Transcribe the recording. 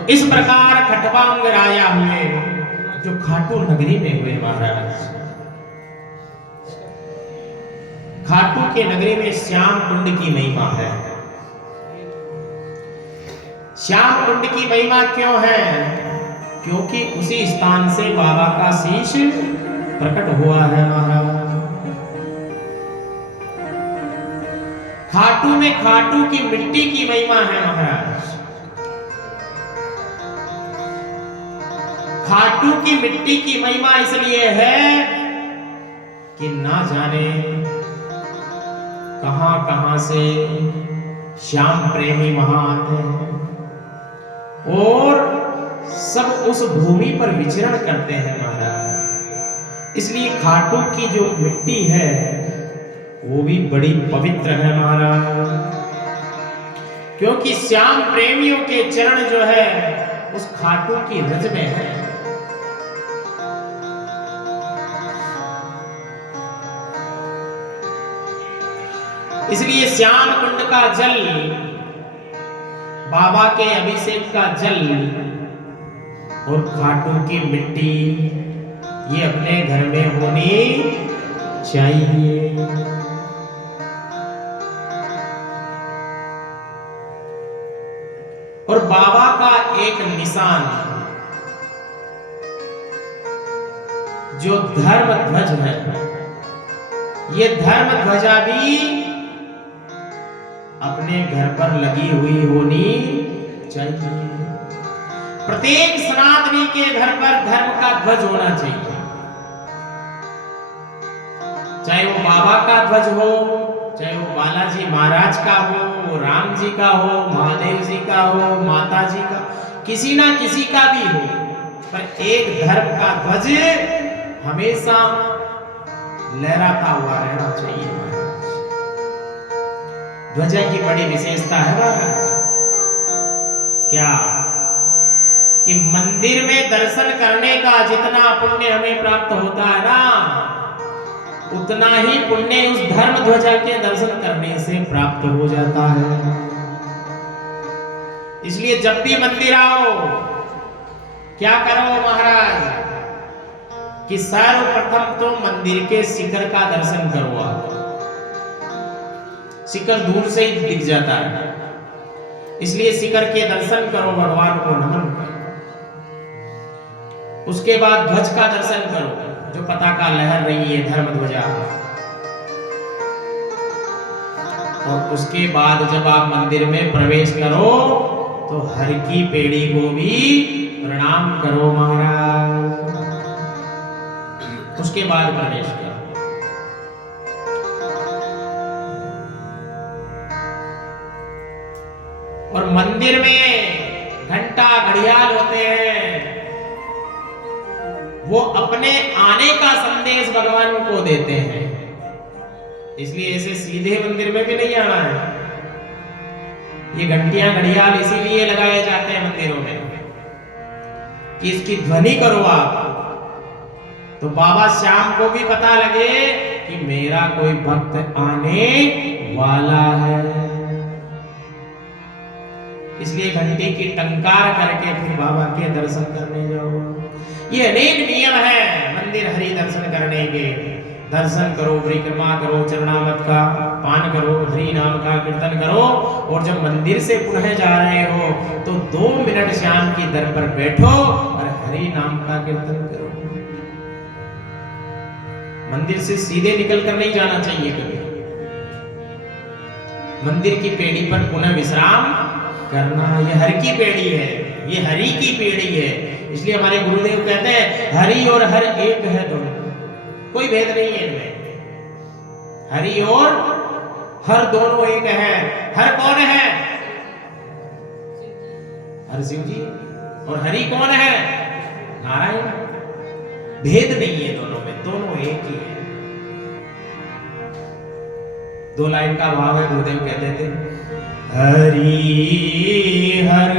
तो इस प्रकार खटवांग राजा हुए जो खाटू नगरी में हुए महाराज। खाटू के नगरी में श्याम कुंड की महिमा है। श्याम कुंड की महिमा क्यों है? क्योंकि उसी स्थान से बाबा का शीश प्रकट हुआ है महाराज। खाटू में खाटू की मिट्टी की महिमा है महाराज। खाटू की मिट्टी की महिमा इसलिए है कि ना जाने कहां कहां से श्याम प्रेमी वहां आते हैं और सब उस भूमि पर विचरण करते हैं महाराज। इसलिए खाटू की जो मिट्टी है वो भी बड़ी पवित्र है महाराज, क्योंकि श्याम प्रेमियों के चरण जो है उस खाटू की रज में है। इसलिए श्याम कुंड का जल, बाबा के अभिषेक का जल और खाटू की मिट्टी ये अपने घर में होनी चाहिए। और बाबा का एक निशान जो धर्म ध्वज है, ये धर्म ध्वजा भी अपने घर पर लगी हुई होनी चाहिए। प्रत्येक सनातनी के घर पर धर्म का ध्वज होना चाहिए, चाहे वो बाबा का ध्वज हो, चाहे वो बालाजी महाराज का हो, राम जी का हो, महादेव जी का हो, माता जी का, किसी ना किसी का भी हो, पर एक धर्म का ध्वज हमेशा लहराता हुआ रहना चाहिए। ध्वजा की बड़ी विशेषता है महाराज क्या कि मंदिर में दर्शन करने का जितना पुण्य हमें प्राप्त होता है ना, उतना ही पुण्य उस धर्म ध्वजा के दर्शन करने से प्राप्त हो जाता है। इसलिए जब भी मंदिर आओ क्या करो महाराज कि सर्वप्रथम तो मंदिर के शिखर का दर्शन करो। आप शिखर दूर से ही दिख जाता है, इसलिए शिखर के दर्शन करो, भगवान को नमन करो। उसके बाद ध्वज का दर्शन करो जो पताका लहर रही है, धर्म ध्वजा। और उसके बाद जब आप मंदिर में प्रवेश करो तो हर की पेड़ी को भी प्रणाम करो महाराज। उसके बाद प्रवेश करो। और मंदिर में घंटा घड़ियाल होते हैं, वो अपने आने का संदेश भगवान को देते हैं। इसलिए ऐसे सीधे मंदिर में भी नहीं आना है। ये घंटियां घड़ियाल इसीलिए लगाए जाते हैं मंदिरों में कि इसकी ध्वनि करो आप, तो बाबा श्याम को भी पता लगे कि मेरा कोई भक्त आने वाला है। इसलिए घंटी की टंकार करके फिर बाबा के दर्शन करने जाओ। ये अनेक नियम है मंदिर हरि दर्शन करने के। दर्शन करो, परिक्रमा करो, चरणामृत का पान करो, हरि नाम का कीर्तन करो, और जब मंदिर से पुनः जा रहे हो तो 2 मिनट श्याम की दर पर बैठो और हरि नाम का कीर्तन करो। मंदिर से सीधे निकल कर नहीं जाना चाहिए कभी। मंदिर की पेड़ी पर पुनः विश्राम करना। ये हरि की पेड़ी है, ये हरि की पेड़ी है। इसलिए हमारे गुरुदेव कहते हैं हरि और हर एक है दोनों, कोई भेद नहीं है इनमें। हरि और हर दोनों एक है। हर कौन है? हर शिव जी। और हरि कौन है? नारायण। भेद नहीं है दोनों में, दोनों एक ही है। 2 लाइन का भाव है, गुरुदेव कहते थे हरि हर